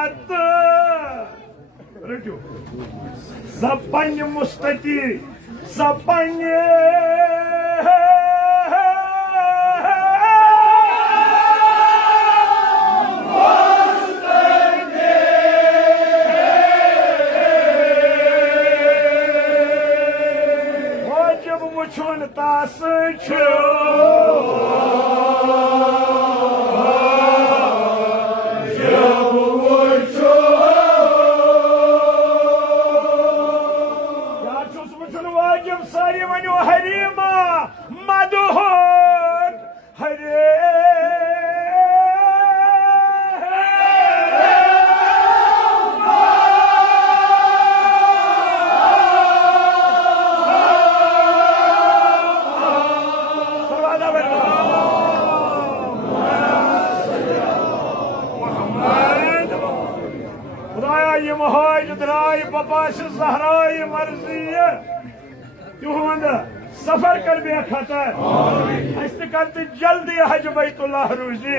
बात रटो सपन मुस्तती सपन वुचन तास वुचन वाजिब सारी वनो हरीमा मदहोर हरे ज़हराई मर्जी तुहद सफर कर बे खतर कर जल्दी हज बैतुल्लाह रूजी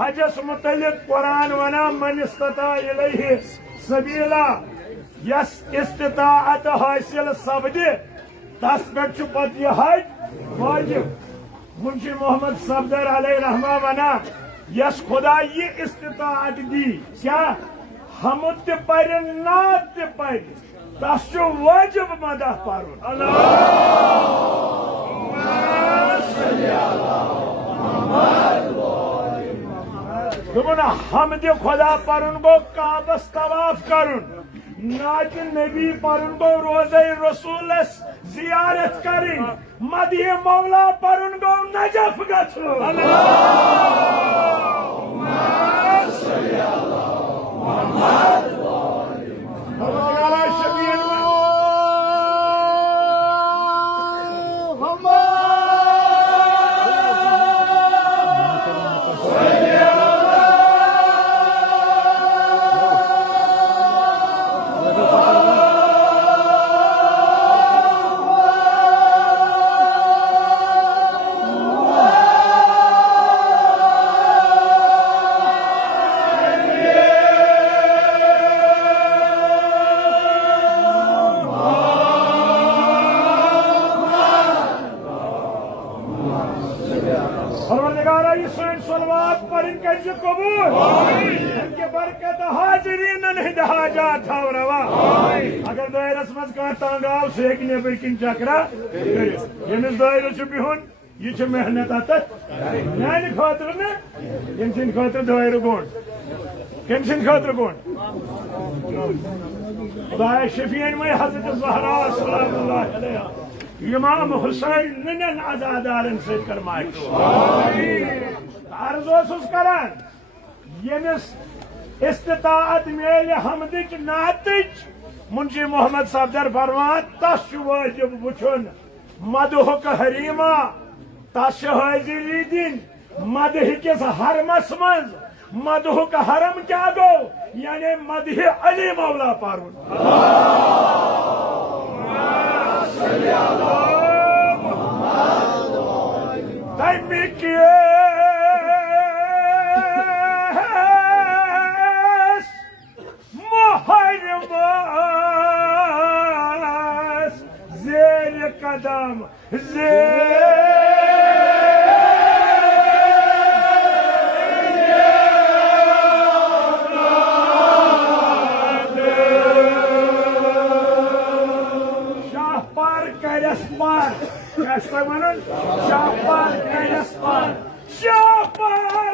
हजस मुतलिक कुरान वना मन इस्तता इलैहि सबीला यस इस्तिताअत हासिल सपदि तस पे पत यह हज वाजिब मुंशी मोहम्मद सफदर अलैहि रहमा वना यस खुदा ये इस्तिताअत दी क्या हम ते पर नात ते पर तस वाजिब मदह परुन दोपन हमद खुदा परुन गो काबस तवाफ करुन नात नबी परुन गो रोज़े रसूलस जियारत करिन मदह मौला परुन गो नजफ गछुन अगर दायरस मज कह तंग आव सह हेक नबर किन चक्रा यमिस दायरस बिहुन यह मेहनत अत मान खतर न यम सद खतर दायर गोन कम सद खतर गोन खुदा शफीन में हजरत ज़हरा सलामुल्लाह अलैहा इमाम हुसैन नन आजादारन सद कर अर्ज करान यमिस इस्तिताअत मेल हमदिच नातिच मुंशी मोहम्मद सफदर फरमान तस वाजिब वुचन मदहुक हरीमा तस हाजिरी दिन मदह किस हरमस मज मदहुक हरम क्या गो यानी मदह अली मौला परुन तमिक कदम शाह पार करस पार कैसे मन शाह पार करस पार शाह पार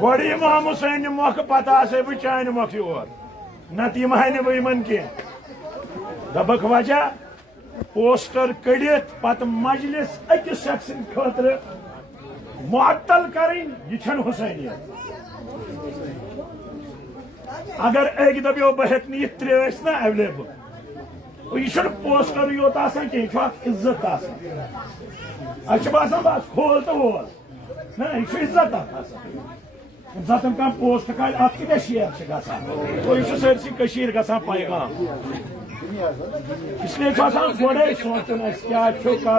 गोड़ इमाम हुसैन मोख पता से बह चान मोख योर नत यम हान बह इन कह दबक वजह पोस्टर कड़ित पत मजलिस अकिस शख्स खतर मुअत्तल करें यह हुसैनियत अगर एक दबियो बह यह त्रे ना अवेलेबल यह पोस्टर योत कह इज्जत बसान बस खोल तो वोल ना यह इज्जत इज्जत कह पोस्ट कल अत क्या शेयर गो यह सरसी गसान पैगाम इसलिए गोड़े सोचन क्या क्या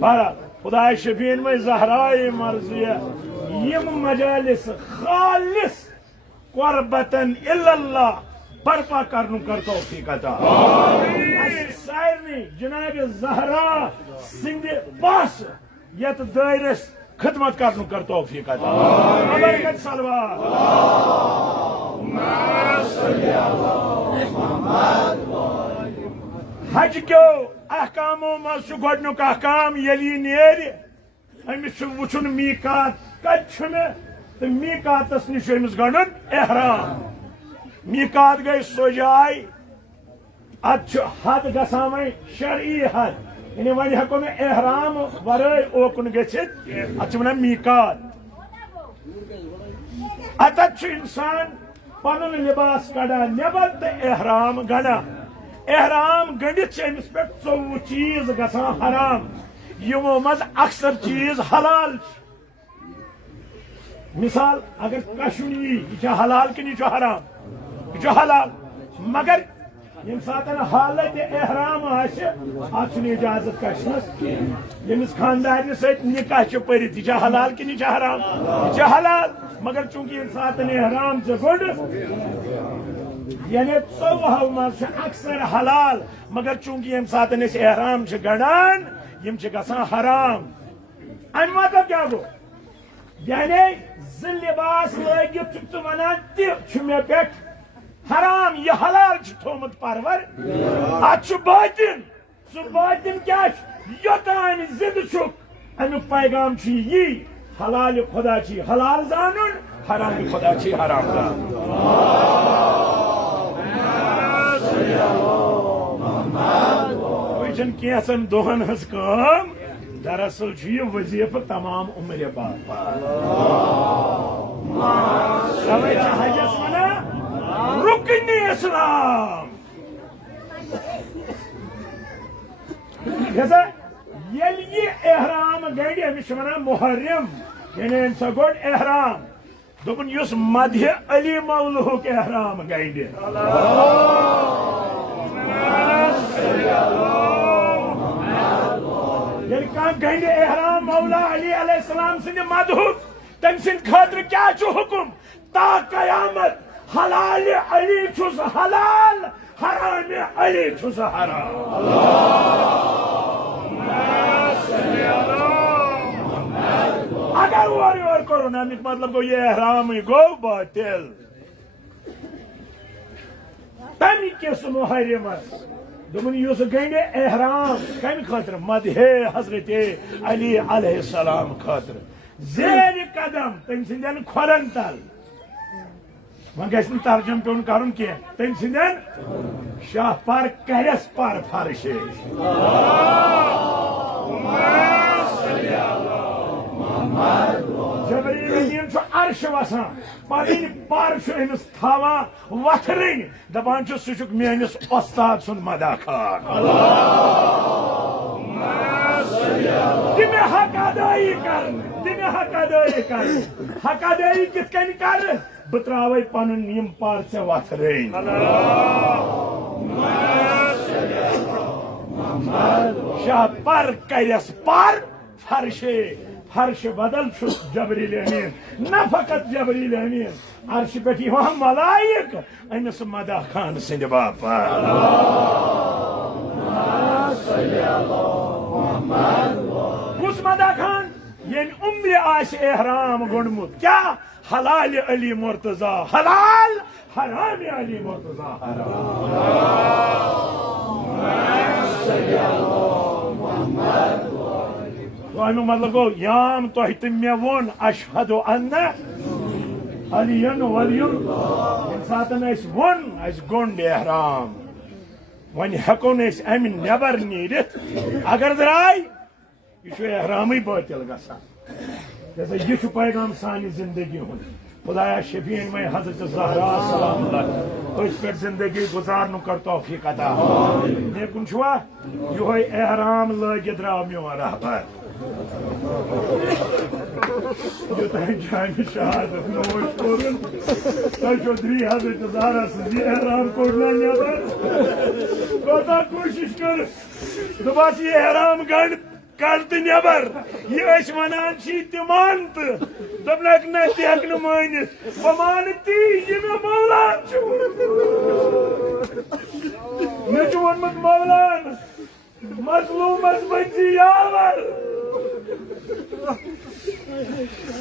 बहर खुदा शफीन में जहराए मर्जिया यम मजालिस खालिस कुर्बतन इल्लल्लाह बर्पा करनु कर तौफीक अता सारनी जनाब जहरा सिंध पास यत दायरस खिदमत करनु कर तौफीक अता बरकत सलवात हज क्यों अहकामों मज गोडनुक अहकाम यली नेर अमिस वुचुन मीकात कत तो मीकातस निश अमिस गणन एहराम मीकात गई सो जाय अत हद गसान वह शरई हद यानी वन हेको मे एहराम वराय ओकुन गछित अत वन मीकात अत इंसान पनुन लिबास कड़ा नबर तो एहराम गणा एहराम गंडित अमिस पे 24 चीज गसान हराम यमो मज अक्सर चीज हलाल मिसाल अगर कशुन यह हलाल कि यह हराम यह हलाल मगर यम सात हालत एहराम अत इजाजत कशनस यमिस खानदार निकाह परित यह हलाल कि यह हराम यह हलाल मगर चूंकि यम सात एहराम गोड यानी 14 मज अक्सर हलाल मगर चूंकि यम सात एहराम गड़ान यम गसान हराम अम मतलब क्या गो यानी लिबास लगित तो वनान मे पे हराम यह हलाल थोमुत परवर अत बातिन सह बातिन क्या योतान जिंद अमुक पैगाम यी हलाल खुदा हलाल जानन हराम खुदा हराम जानन कैसन दोहन हज काम दरअसल यह वजीफ तमाम उम्र बाद हजस वना रुकन इस्लाम ये एहराम गंड अमिस वन मुहर्रम यानी सा गोड एहराम दोपन युस मध्य अली मौलुक एहराम गंड यदि कह गंड एहराम मौला अली अलैहिस्सलाम सिंध मधुक तम सिंध खातिर क्या हुकुम ता कयामत हलाल अली छुस हलाल हराम अली छुस हराम अगर और करो ना मतलब गो ये एहराम गो बातिल तम किस मुहर्रम दोपन युस गंड एहराम कम खातिर मदहे हजरत अली अलैहिस्सलाम खातिर जेर कदम तम सिंदन खोरन तल वन गस तर्जुम पेन कर तम सिंदन शाह पर करस पर फर्शे जबरील अमीन अर्श वसान पन पर अमिस थावा वथरन दपान सह मेनिस उस्ताद सुन मदाखार दिमे हक अदाई कर हक अदाई कित कन कर बह त्रावे पन यम पर से वथरन शाह पर करस पर फर्शे फर्श बदल जबरील अमीन न फकत जबरील अमीन अर्श पे मलाइक अमिस मदा खान सिंध बापा कुस मदा खान ये उम्र आश एहराम गोडमुत क्या हलाल अली मुर्तजा हलाल हराम अली मुर्तजा तो अमुक मतलब गो याम तुह तो मे वोन अशहदु अन्ना अलियन वलियुन सातन वन गोंड एहराम वन हेको अमि नबर नीरित अगर द्राय यह एहराम बातिल गसान जैसे यह पैगाम सानि जिंदगी हुन खुदाया शफीन में हजरत ज़हरा सलाम अस पे जिंदगी गुजारन कर तौफीक अता देखुन छुआ यो एहराम लगित द्राव मोन रहबर जामि शहादत नोश कोरुन तुम द्री हजरत ज़हरा सज एहराम कोड़ना नबर कोता कोशिश कर दोपास यह एहराम गंड कड़त नबर यह वनान मान तो दपनक न मानित बह मान ती यह मे मौलान मे वोनमुत मौलान मजलूमस बंजी यावर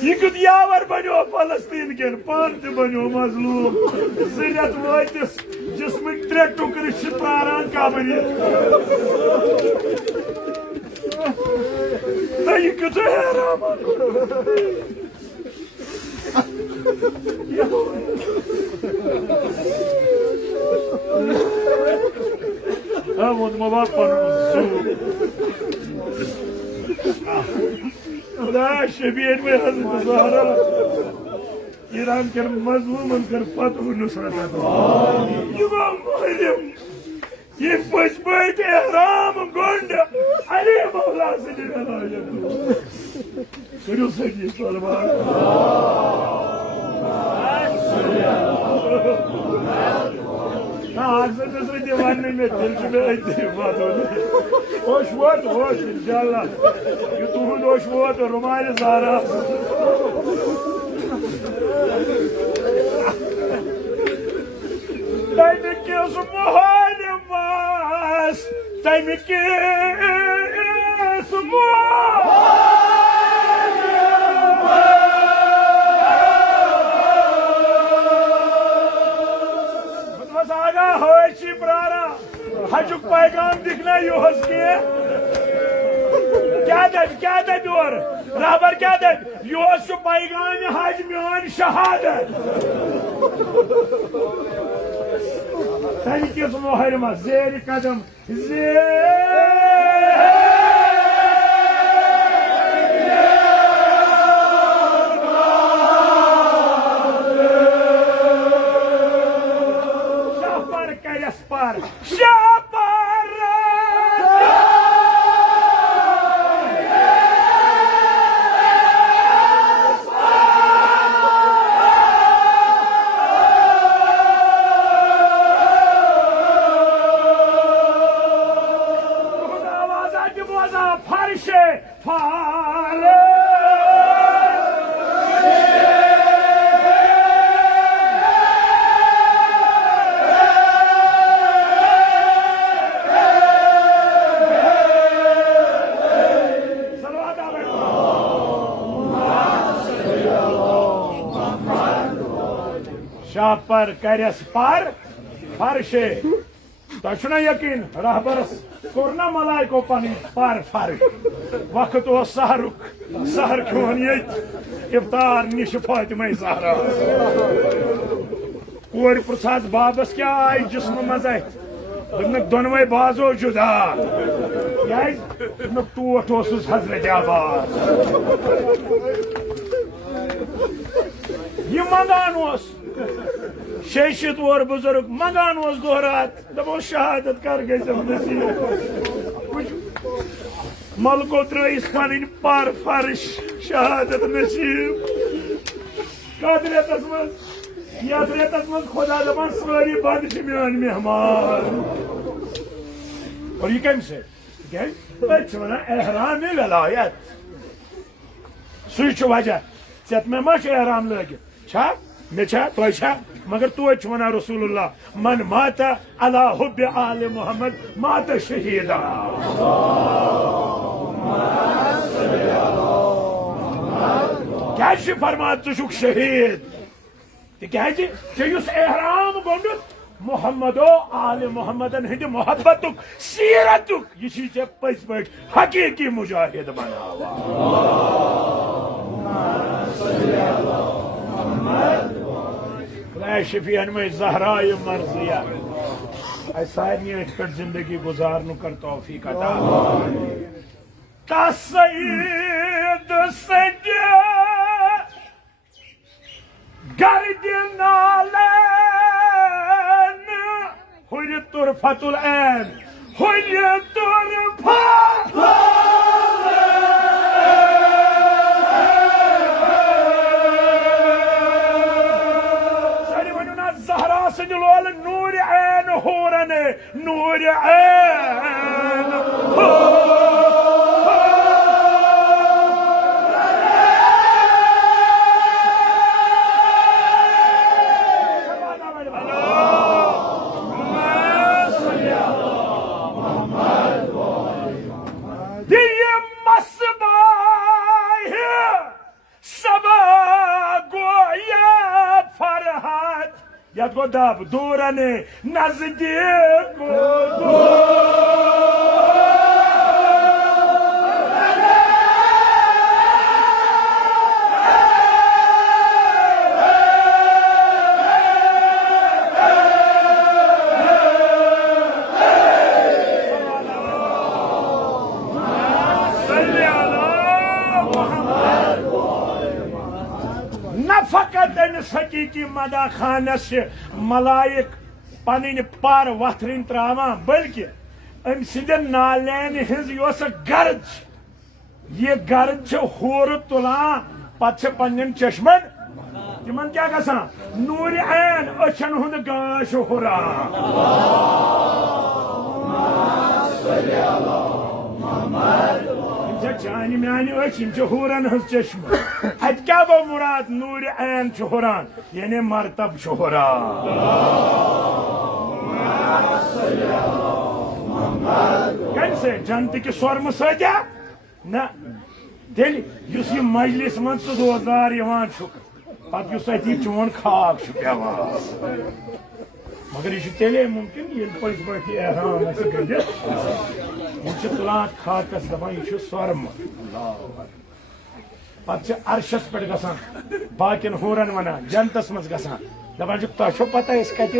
यह कुत यावर बनो फलस्तीन कन पान त बनो मजलूम जरियत वातिस जिस्मिक 3 टुकर प्रारान कबरी यह कुत एहराम वोन बाप खुदा शबीर में हजरत ज़हरा ईरान कर मजलूमन कर फतह नुसरत ये पच पच एहराम गोंड अली मौला से करो सही सलमान में होश वोत होश इंशाल्लाह ये तुहद होश वोत रुमाल ज़हरा तमे किस मोहनमास तमे किस आगा होशी प्रारा हजुक पैगाम दिखना योहस के क्या दब और रहबर क्या दब योहस पैगाम हज मान शहादत तम किस मोहरमा जेर कदम शाह पर करस पर फर्शे तुम यकीन रहबरस कोरना मलाइको पन पर फर्श वक्त सहर खोन ये इफ्तार निश फातिमा ज़हरा कोर पुरसास बाबस क्या आई जिस्म मज दोनक दोनवे बाजो जुदा दोनक टोट हजरत आबाद यह मंगान शेशित और बुजुर्ग मंगान दोहरात दपो शहादत कर गई मलको त्रस पन पर फर्श शहादत नसीब कत रेतस मज खुदा दपान सारी बंद मान मेहमान और यह कम से वन एहराम वलायत सु वजह ऐत मे मा एहराम लगित मे तो मगर तो वन रसूलुल्लाह मन माता अला हुब्ब आले मोहम्मद माता शहीदा क्या फरमान तुक शहीद तिज एहराम गोंडुत मोहम्मदो आले मोहम्मदन हंद मोहब्बत सीरत यह पज पे हकीकी मुजाहिद बनावा ऐ शफीन में ज़हरा मर्जिया सारी पे जिंदगी गुजारन कर तौफीक अता तसईद सज गर्द नालन हुर तुरफतुल ऐन हुर तुरफा नूर ऐन होरन नूर ऐन दिए मसबाह सबा गोया फरहत याद गो दब दूरने नजदीक फकत हकीकी मदा खानस मलाइक पन पर वथरिन त्रावान बल्कि अम सिंदन नालैन हज गर्ज ये गर्ज हूर तुलान पे पन्न चश्मन तिमन क्या गसान नूर ऐन अछन हुंद गाश हुरान चानि म्यानि हूरन हज चश्म अत क्या गो मुराद नूर ऐन हुरान यानी मरतब हुरान कम से जनत कि स्वर्म सत्या न तेल मजलिस मन सह रोजदार पे अति चोन खाक पेवान मगर यह तेले मुमकिन ये पज पे एहराम गदित तुलान खाकस दपान यह स्वर्म पे अर्शस पे गसान बाकिन हूरन वनान जनतस मज गसान दपान तुम पता कत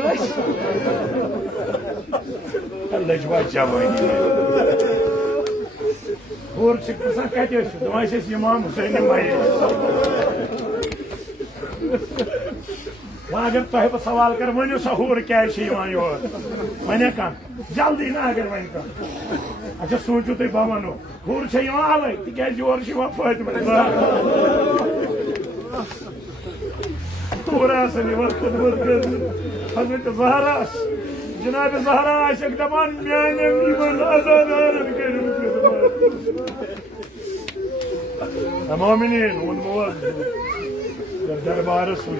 लजवा जवानी हूर कत दपान इमाम हुसैन माये वह अगर तुह सवाल कर वो सा हूर क्या योर वन कह जल्दी ना अगर वन कह अच्छा सोचो तुम बह वनो हूर अलग तक योर फातिमा हूर खदमत कर हजरत जहरा जनाब जहरा दपान मान अजादारन कर मोमिनीन वो दरबारस वो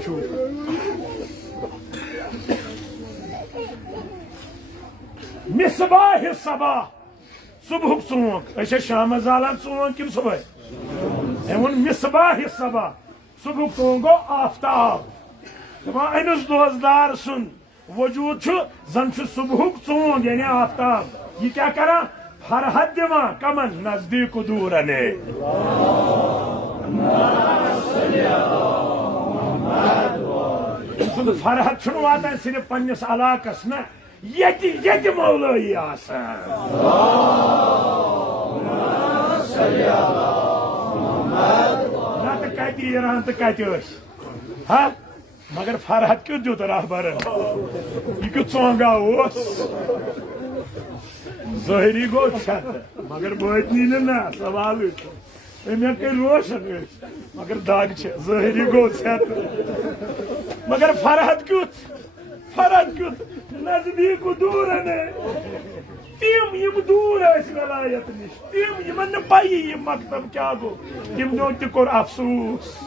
मिसबाह सबा सुबह चौंक शाम जालान चौंक कि सुबह वो मिसबाह सबा सुबह चौंक गो आफ्ताब अमिस रोजदार सुन वजूद जन सुबह चौंक यानी आफ्ताब यह क्या करा फरहत दिवान कमन नजदीक दूर ने फरहत वातान सिर्फ पन्नस इलाकस न ये मौलवी ना तो कत ईरान तो कत हाँ मगर फरहत क्यों दुत रहबर यह क्यों चौंगा ज़ाहिरी गो छत मगर बातनी ना सवाल अमे कर रोशन मगर दाग ज़ाहिरी गो छत मगर फरहत क्युत नजदीक दूर ने तिम यम दूर वलायत निश तिम यमन पाई यह मकतब क्या गो तिम दो तोर अफसोस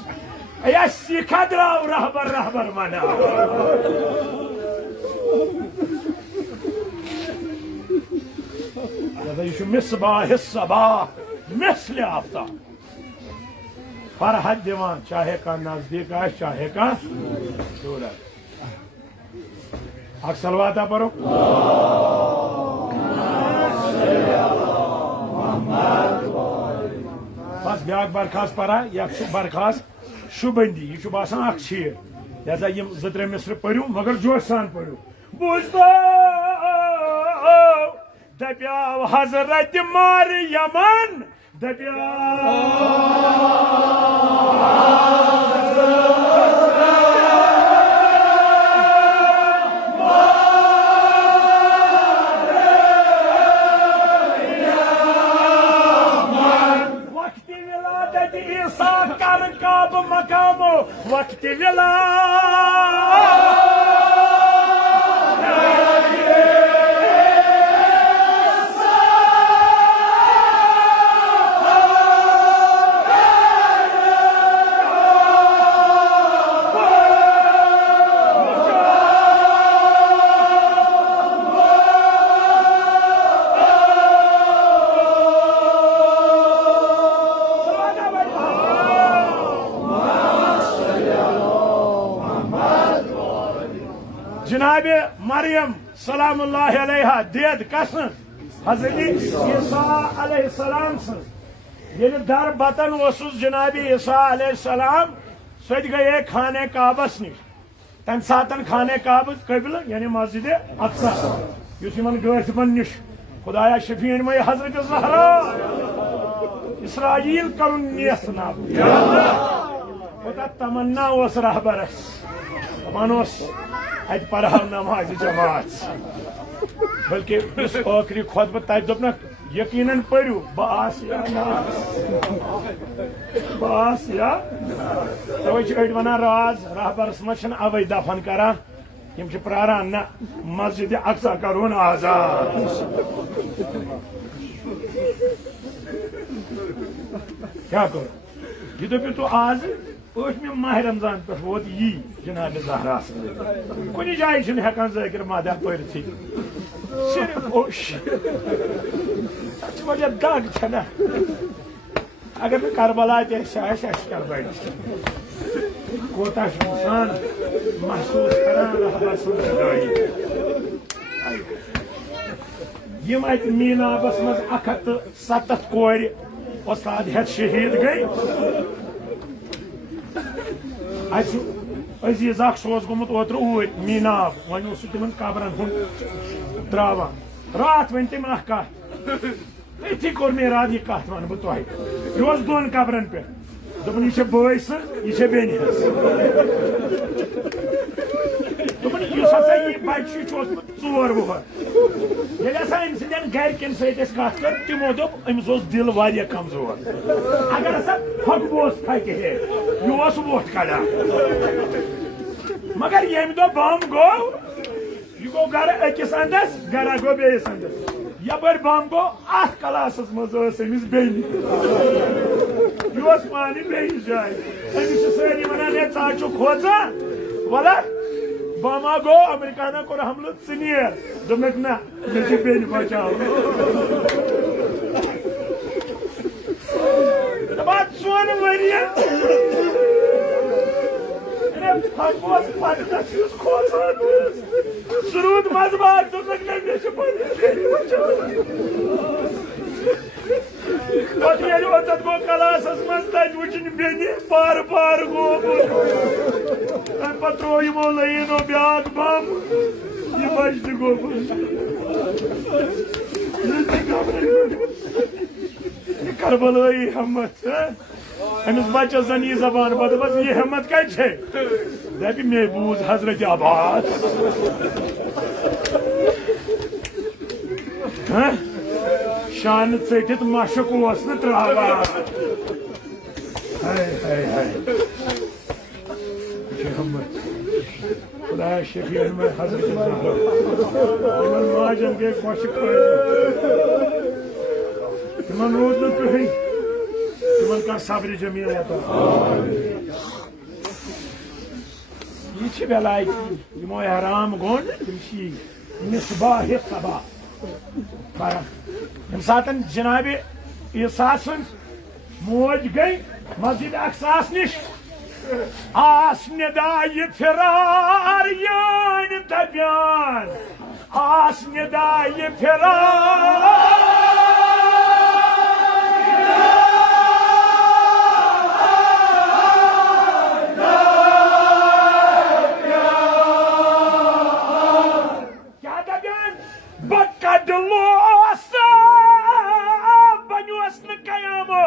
या सीखा द्राव रहबर मना यह मिसबाह सबा मिसल आफ्ताब फरहत दिवान चाहे का नजदीक आ चाहे का दूर अक सलवाता परो बस ब्याक बरखास्त परा या बरखास्त शुबंदी यह बासान अख शीर लिहाजा यम 2-3 मिसर पढ़ू मगर जोश सान पढ़ू बुझो दप्याव हजरत मरियमन मकामो वक्त विला जनाब मरियम सलामुल्लाह अलैहा देद कसम हजरत ईसा अलैहिस्सलाम ये दर बतन वसुस जनाब ईसा अलैहिस्सलाम सद गए खाने काबस निश तम सातन खाने काब कबिल यानी मस्जिद अक्सा युस यमन गन निश खुदाया शफीन मई हजरत ज़हरा इसराइल करुन नियस नाब तमन्ना उस रहबरस मनोस अत पढ़ो नमाज जमात बल्कि उस आखिरी खुतबह तब दोप ना यकीनन पढ़ू बास या तवे वन राज रहबरस मज अवे दफन करान यम प्रारान ना मस्जिद अक्सा करोन आजाद क्या करो ये दपू तो आज मे माह रमजान पे वोत यी जनाब ज़हरा कुछ जाए हेकान ज़ाकिर मादा पढ़ी सिर्फ वजह दाग ना अगर मैं करबला करबल कोता इंसान महसूस यम अत मीनाबस मज 107 कोर उस्ताद हेत शहीद गई अजीज अख गोमुत ओत्र ऊर मीनाब वन तिम कबरन हूं त्रावान रात वन तम कत अथी कोर मे रात यह कत वन बह तुह यह दोन कबरन पे दोपन यह बई यह बेन दोपन हसा यह बच्चे 4 वुहर ये अम सदन गरकन सत कत कर तमो दोप अमिस दिल वारिया कमजोर अगर हसा फकबोस फके है यह वोट कड़ान मगर यम दो बम गो यह गो गर अकिस अंदस गरा गो बेस अंदस यपर बम गो अथ क्लास मज अमिस बेन यह पानी बेस जाए अमिस सारी वन चा खोचा वला बमा गो अमेरिकाना कोर हमल नीर दोपक ना मे बेन बचाव सोन वरिया सरूद मजबार दोपक ना मे ओत गो क्लास मज तत वुचन बेन पार पार गो पे त्रो यमो लयनो ब्याक बम यह बच गो करबलाई हिम्मत अमिस बचस जन यह जबान पद बस यह हिम्मत कत दप मे बूज हजरत आबाद शान टित मशक त्रावान खुदा शफीन में हजरत माजन गए खुश तिम रूद न कहीं तिमन कर सब्र जमीन यह बेलायकी यमो हराम गोन तम मिसबाह सबा यम सात जनाब ईसा सन मोज गई मस्जिद अक्सास निश आस निदाय फिरार यान दबियान आस निदाय फिरार kadlo asa banyuas na kayamo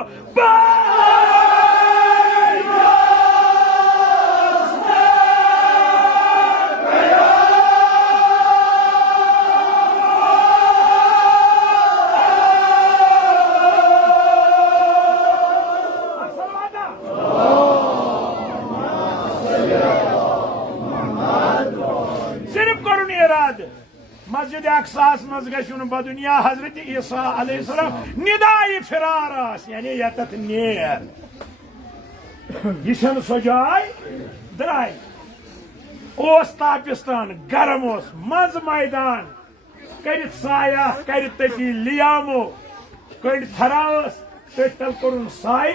मस्जिद अक्सास मज गुन बदुनिया हजरत ईसा अलैहिस्सलाम निदाई फिरार यानी यतत नेर यह सो जाय द्राय ओस तापिस्तान गरम ओस मज मैदान कर साया कर तती लियामो कड़ थरास तल कोरुन साय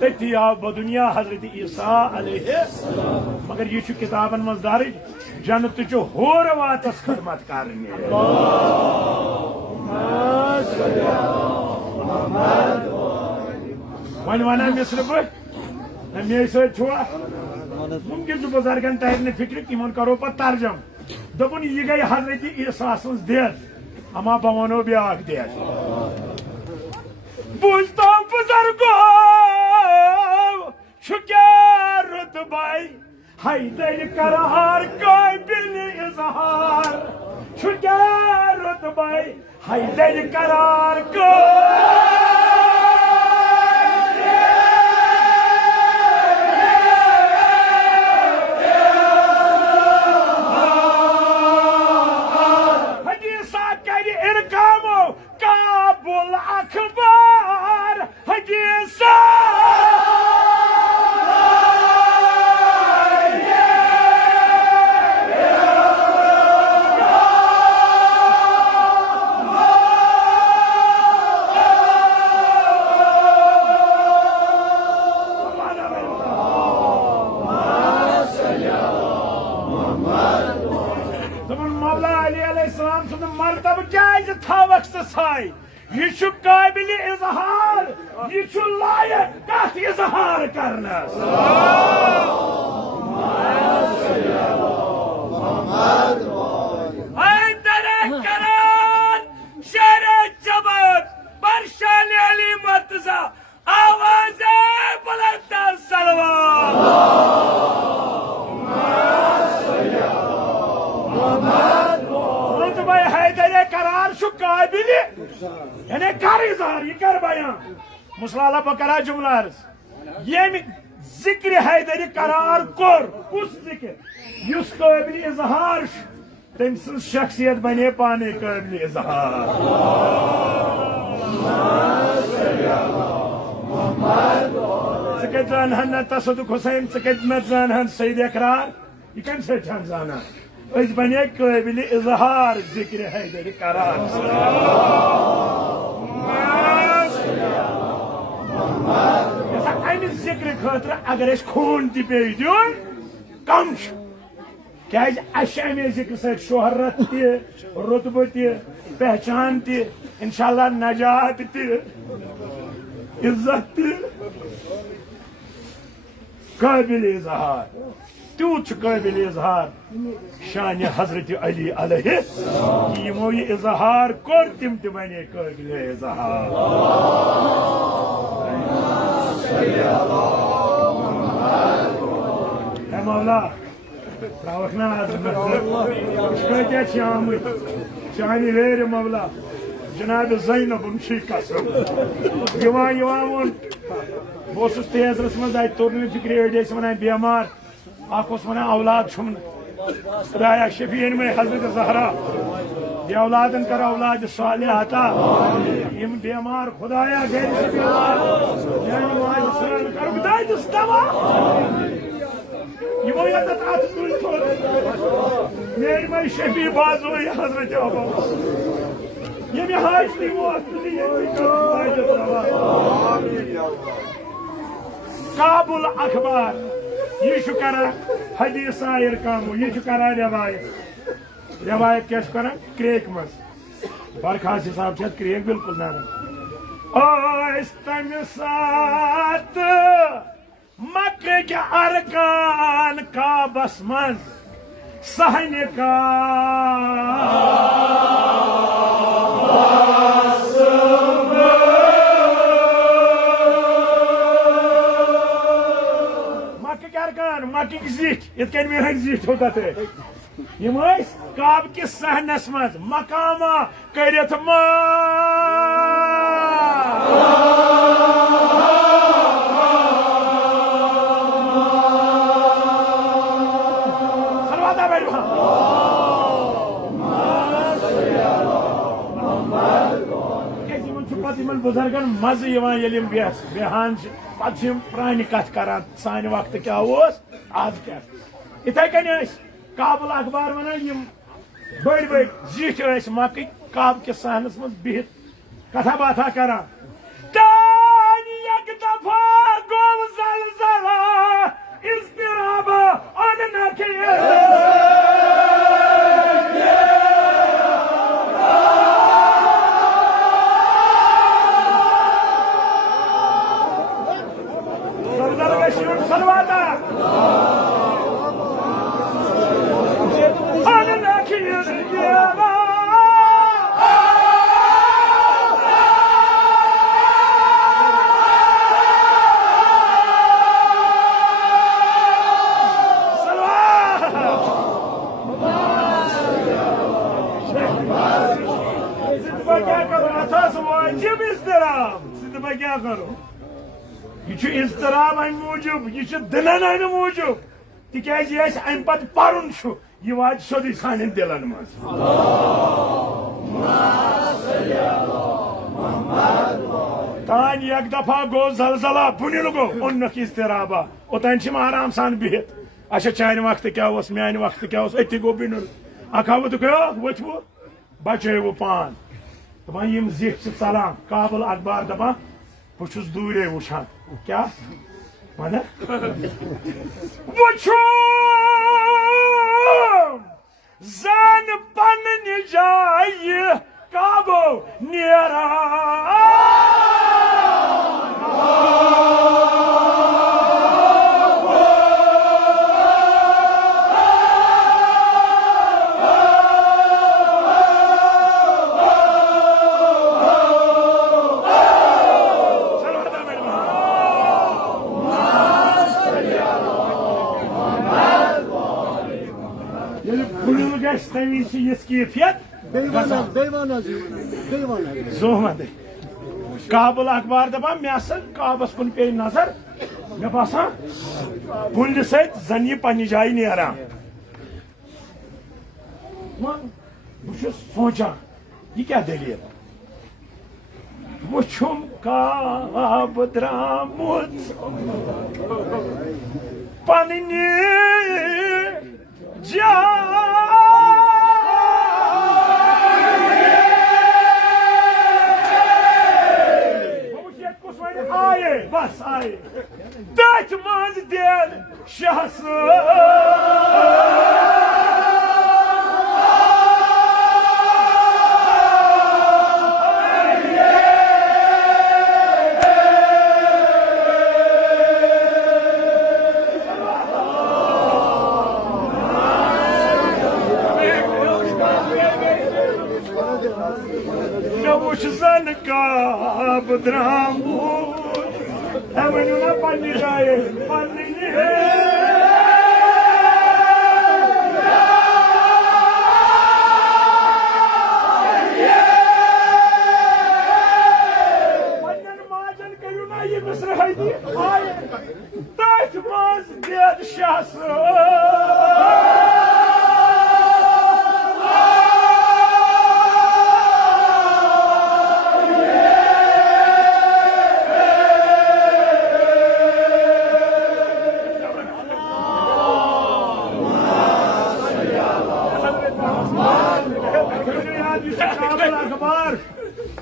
तथी आव बदुनिया हजरत ईसा अलैहिस्सलाम मगर यह किताबन मज दर्ज जन्नत चो होर वातस खदमत करने वन वन मिसर पे मे मुमकिन बुजुर्गन तर ने फिक्र इन करो पे तर्जम दोपन यह गई हजरत ईसा सज देत अमा बह वनो ब्याक देत बुझता बुजुर्गो क्या रुतबाई हैदर करार काबिल इजहार छुट्या रुतबाई हैदर करार को हदीसा कर इरकामो काबुल अखबार हदीसा यह काबिल इजहार यह लायक कत इजहार करना शेर जबर बरशान अली मर्तजा आवाज बुलंद सलवात हैदर करार काबिल यानी कर इजहार यह कर बयान मुसला बकरा जुमला यम जिक्र हैदर करार कोर कुस जिक्र युस काबिल इजहार तम सज शख्सियत बने पाने काबिल इजहार क जानहन तसदुक हुसैन जानहन सईद इकरार यह कम से जाना बने काबिल इजहार जिक्र हैदर करार अमि जिक्र खतर अगर खून पे दिन कम क्या अमे जिक्र सत शोहरत तुतब पहचान इंशाल्लाह नजात इज्जत काबिल इजहार तूत काबिल इजहार शान हजरत अली अलैहि यमो यह इजहार कोर तिम बने काबिल इजहार मौला त्रावक ना आमत शानी वेर मौला जनाब ज़ैनब कसम वोन बस तेजरस मज तोर फिक्र अड़ी वन बेमार वन औलाद छुम खुदाया शफीन में हजरत ज़हरा ये औलादन कर औलाद सालिह अता यम बेमार खुदाया गए मेरी मई शफी बाजो हजरत ये हाजरी काबुल अखबार यह कर हदीसा इरकामो यह कर रवायत रवायत क्या कर क्रेक मज बरखास हिसाब से क्रेक बिल्कुल ना तम सात मक्के के अरकान काबस मज सहन का जिठ इत कन मेहन जिठ होता थे यम काब किस सहनस मज मकामा करित बुजुर्गन मज बेहान पे प्रान कथ कर सान वक्त क्या आज क्या इथे कन काबुल अखबार वन बड़ बड़ जिठ मक काब किस सहनस मज बिहित कथा बाथा कर दफा गो ज़लज़ला इज़्तिराब क्या करो यह इज़्तिराब अम मूजूब यह दिलन अम मूजूब तिकाज अम पे पर्न यह वात सोदी सान दिलन मज तान एक दफा गो ज़लज़ला बुनिल गो उन्नक इज़्तिराबा ओतान आराम सान बिहित अच्छा चान वक्त क्या मान वक्त क्या अति गो बिनुल अखा वथबो बचो पान दपान यम जिठ चलान काबुल अखबार दपान बहुत दूरे वुचान क्या वन वुचो जन पन जाय काबो नेरा काबुल अखबार दपान मे काबस कुन पे नजर मे बासान बुल सन यह पन्ने जाय नेरान बह सोचान यह क्या दलील वुछुम काब द्रामुत पन्ने बस आए तथ मज दिल शहस जन काब द्रामू वन ना पन्ने जाए माजन करू ना यह मिस्र हदी तथ मज दिल शहस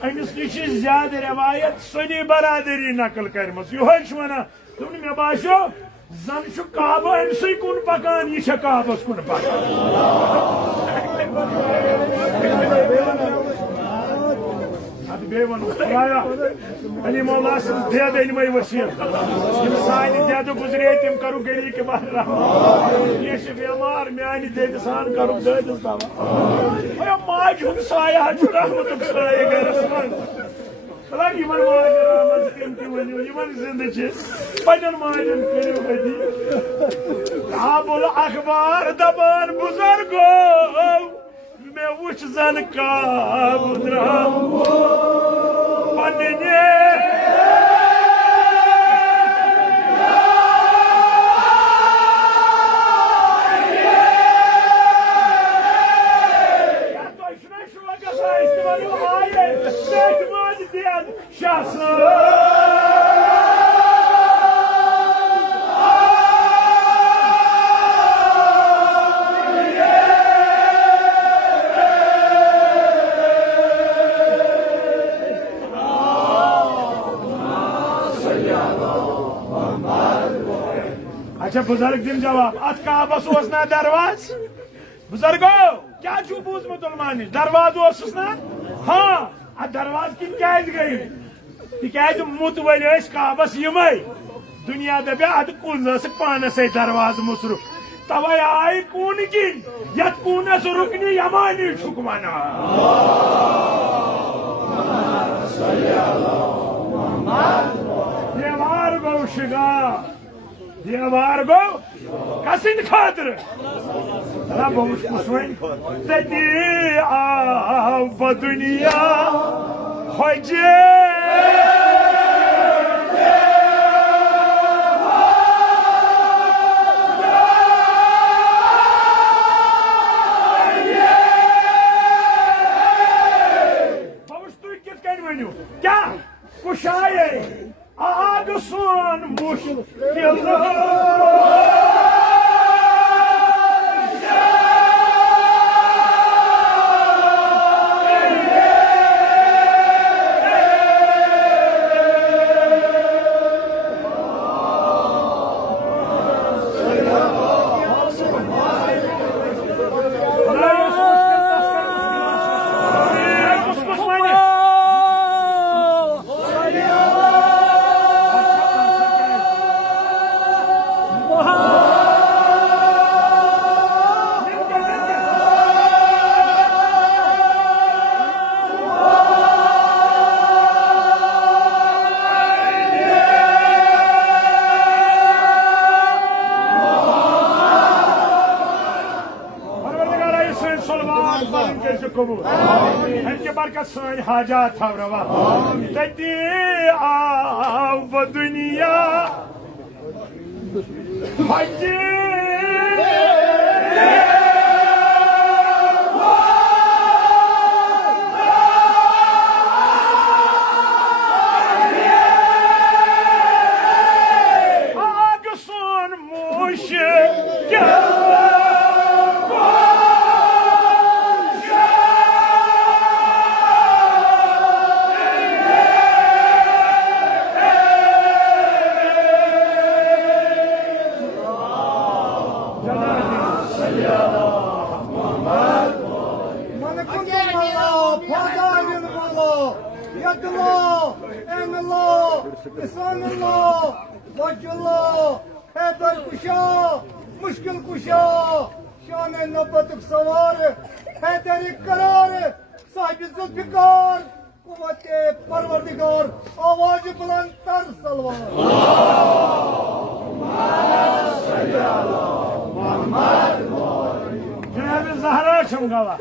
अमिस नश ज्यादा रवायत सुनी बरादरी नकल करम यह वन मे बासो जन काब अमस कुन पकान यह काबस कुन पकान बे वन खुदाया अली मौला दे दे वसीयत सान दे गुजरे तम करू गरी के बाहर यह बेमार मान दे सान करू ददिल तवा माज हुंद साया रहमत साया गरस मन Like you Abul Akbar Daban Buzargo Me wuch zan ka budram Pandinye अच्छा बुजुर्ग दिन जवाब अत काबस ओस ना दरवाज बुजुर्गो क्या छू बूझमुत उलमानिश दरवाज ओसुस ना हाँ अत दरवाज किन कैद गई तिकाज मुत वलि ٲسۍ काबस यिमै दुनिया दपे अत कुन पानस दरवाज मुसरुफ तवे आय कून किन यत कूनस रुकनी यमानी छुक वना देवार गो शिगा देवार गो कसिन खातर बहुत खुश तती आव दुनिया खोजे क्या कुशाए आग सोन मुश्किल बरकत सन हाजात थव रवा तती आव दुनिया हजे आग सोन मुश्किल मुश्किल कुशा शान नबत सवार हैदर करार साहिब जुल्फिकार कुव्वत परवरदिगार आवाज बुलंद तर सलवार जनाब ज़हरा छम गवा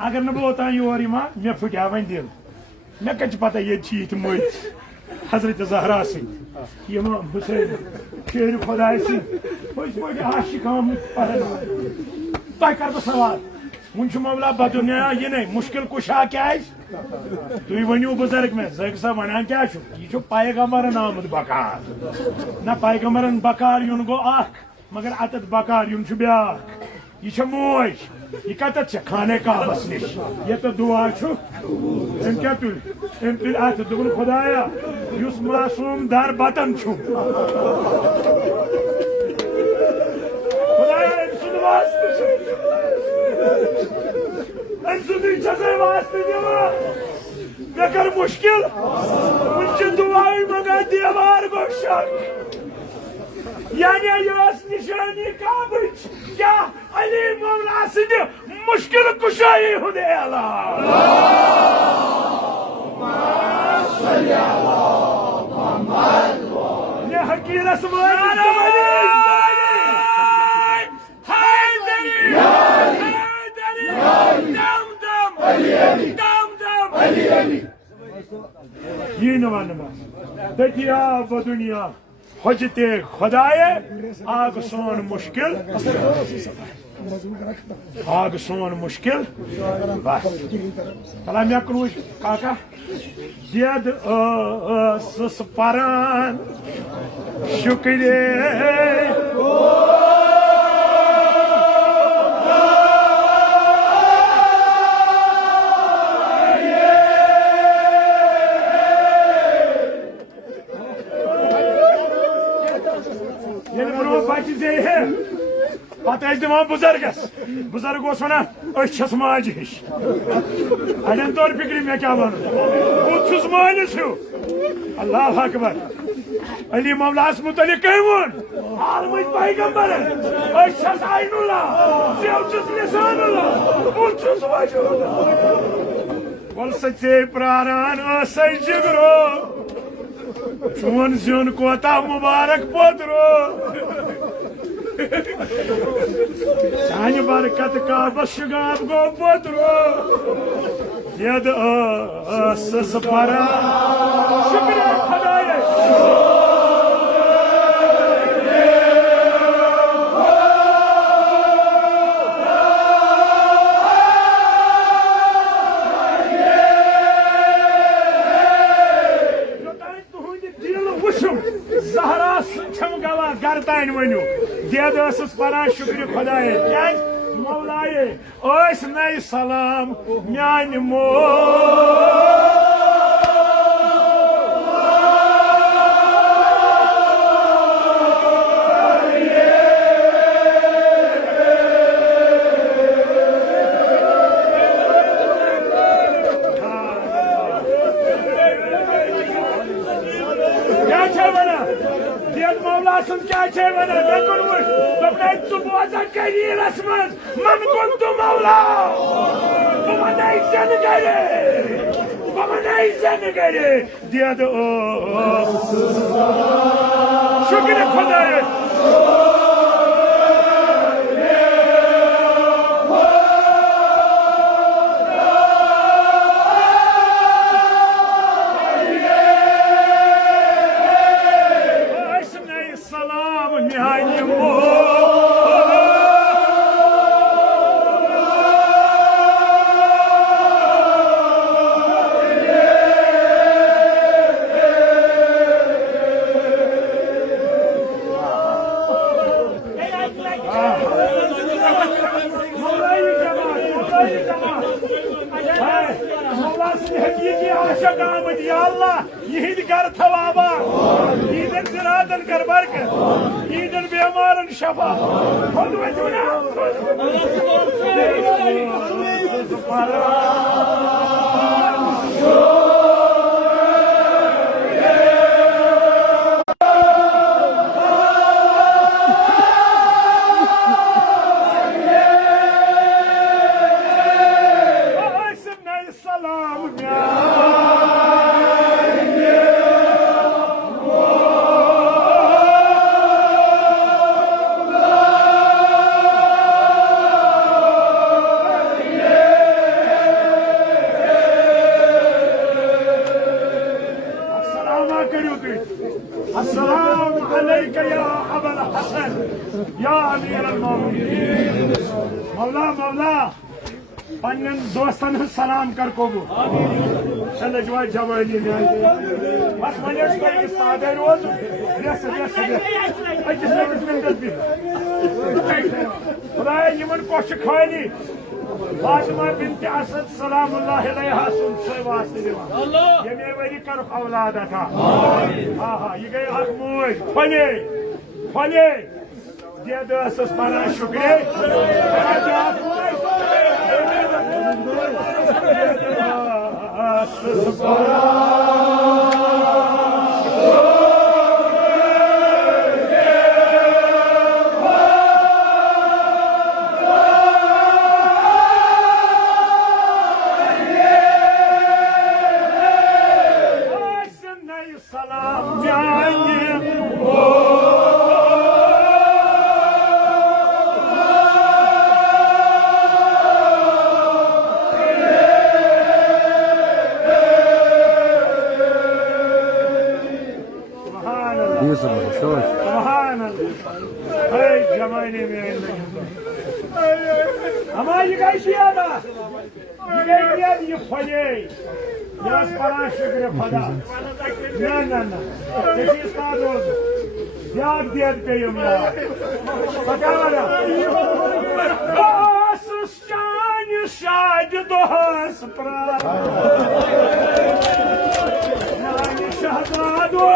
अगर न बोता योर यमा मे फुटा वन दिल मे कच पता ये चीत मत हजरत ज़हरा सिंह इमाम हुसैन शेर खुदा सिंह आशिक तह कर सवाल वन मामला बदुनिया यह नहीं मुश्किल कुशा क्या तुम वनु बुजुर्ग में सा वन क्या यह पैगम्बरन आमुद बकार ना पैगम्बरन बकार युन गो मगर अतत बकार युन ब्या यह मोज यह कत खाने काबस निश ये तो दुआ क्या तुल तुल अत दोन खुदाया युस मासूम दर बतन खुदाया वास्ते मे कर मुश्किल दुआ मंगा देवार गो शक यानी निशानी काबच क्या अली मौला सिंह मुश्किल कुशाई हुदे अल्लाह ये न वन दतिया व दुनिया हजते खुदाए आग सोन मुश्किल आग सोन मुश्किल बस तला मे कुन काका दियद सस पारान शुक्रिया पत दिवान बुजुर्गस बुजुर्ग वन अस माज हिश अड़न तौर फिक्र मे क्या वन बुस मानिस हूँ अल्लाह अकबर अली मौलास मुतलिक वन आलमज पैगंबर आइनुल्लाह लिसानुल्लाह बुस वजहुल्लाह वल सचे प्रारान जिगरो चोन ज़्योन कोता मुबारक पोतरो सान बरकत का बशगाब गो पोतरो यद सफरा शुक्रिया खुदाए जहरा छम गवा घर तान वनु देद परान शुक्र खुदाए क्या मौलाए नई सलाम मान मो मन कुंतु मौला करे दिया दो शुक्र खुदाए सलाम न्याय मो यही घर थवाबा ईदन जिरादन कर बरकत ईदन बेमारन शफा खुद वजुना अस्सलाम अलैका या अबल हसन या अमीर अल-मोमिनीन मौला मौला पन्न दोस्तन सलाम कर कोबू चल जवाय जवाली में बस मनेस को सादे रोज रेस अजिस मिनट भी खुदा यमन कोश खानी फातिमा बिन्त असद सलामुल्लाह अलैहा सुन से वास्ते दिवान ये मे वरी कर औलाद था हां हां ये गए हक मोज फले फले दे दस पना शुक्रिया सुभान अल्लाह अरे जमाने में हमारी कैसी यादा ये फले यस परान शुक्र खुदा ना किसी का रोज याद दिया पे यम यार पता वाला बस शान शाद दोहस प्राण शहजादो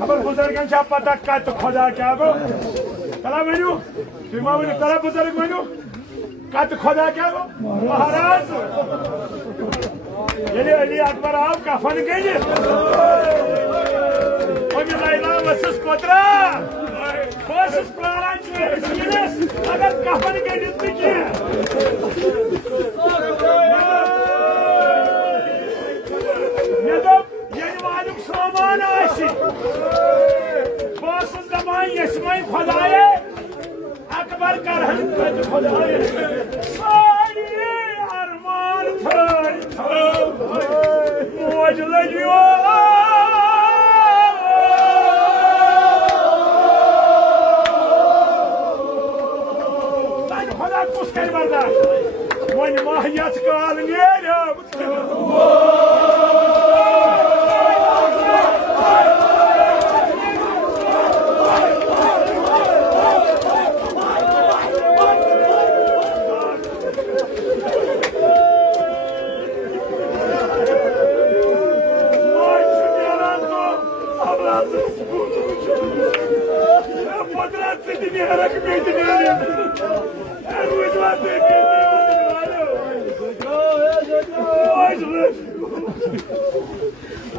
खबर बुजुर्गांच्या पता काय तो खुदा क्या गो कला मेनू तुम्ही मेनू कला बुजुर्ग मेनू काय तो खुदा क्या गो महाराज ये अली अकबर आप कफन गए ओके लाइला वसस कोतरा वसस प्लान चेस अगर कफन गए दित्ती की सामान यशमाई खुदाए अकबर कर खुदाए सारी अरमान मौज लगियो खुदा कुछ कर बता वन माहियत काल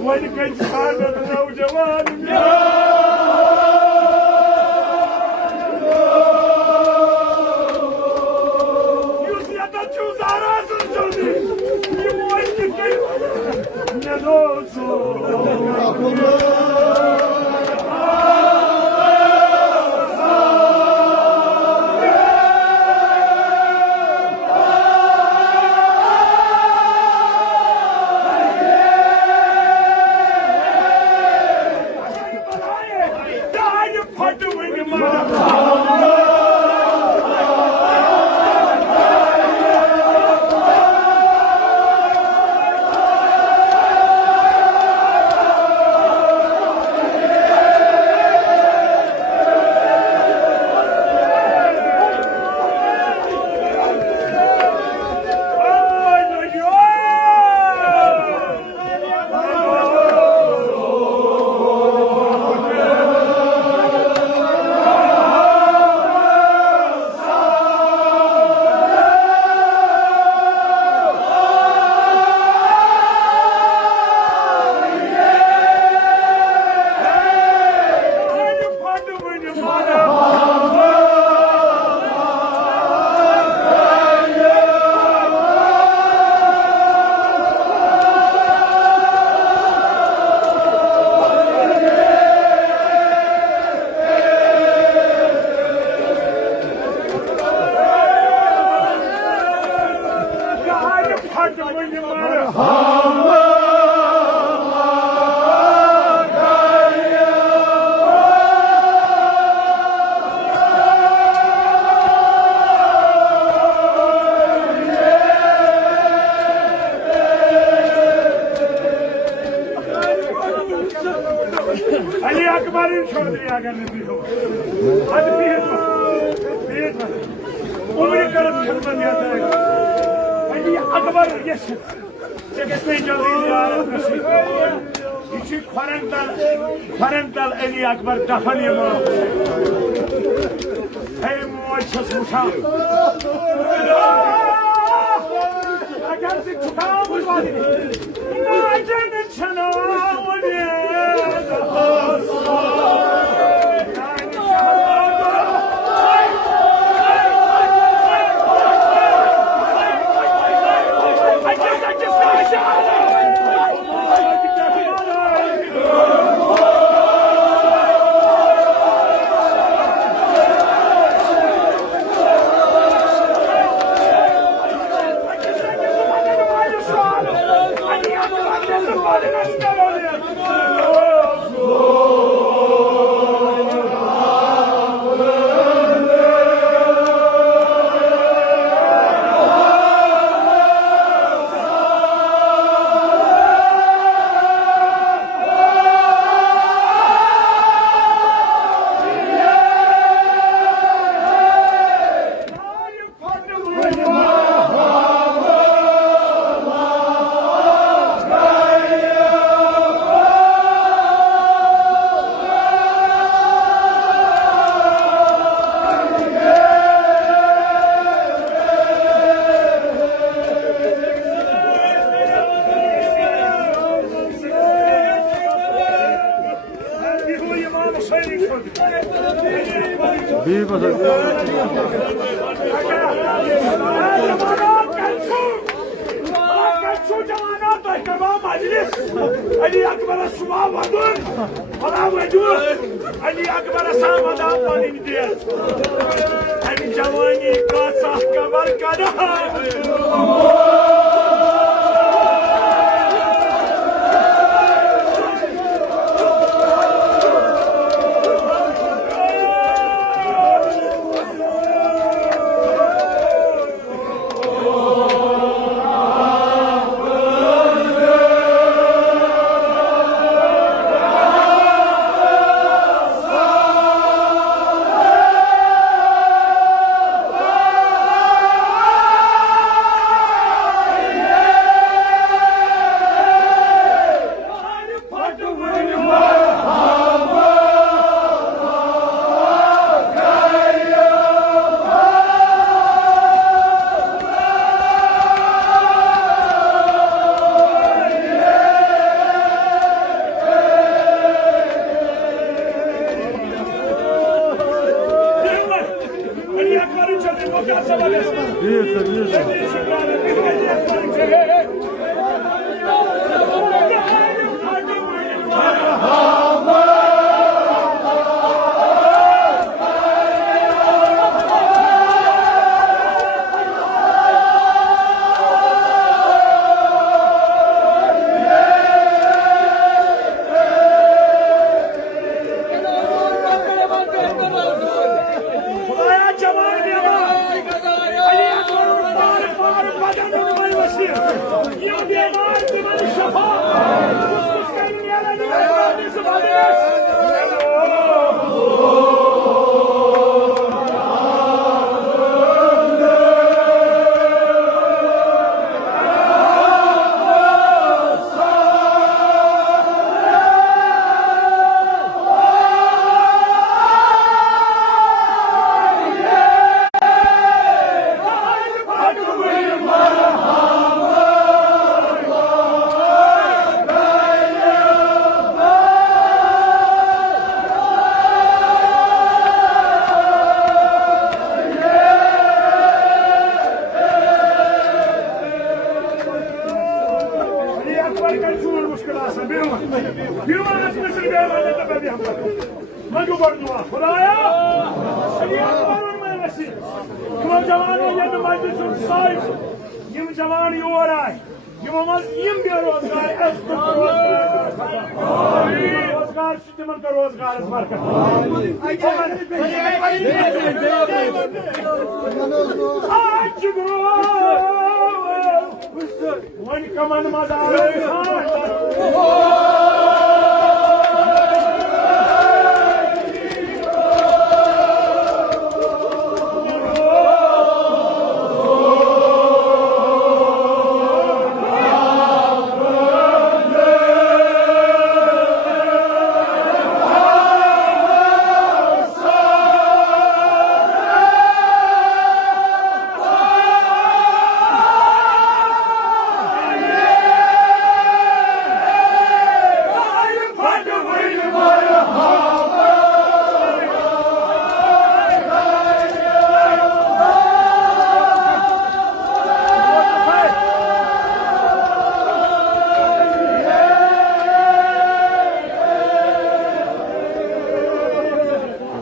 When you get tired of the Jawan, you see that you are you want to get Chaudhary अगर ने भी हो आज भी उम्र कर खत्म जाता है अली अकबर यस जगत में जल्दी जियारत नसीब इसी खरंतल अली अकबर दफन इमाम है मोचस मुशा अगर से चुका बुलवादी माजन छनावने अली अकबर सुबह वदुन वला वजूद अली अकबर सामदा पानी दिया अली जवानी का साह कमर करा जवान योर आए बेरोजगार रोजगार का रोजगार वन कमन मजा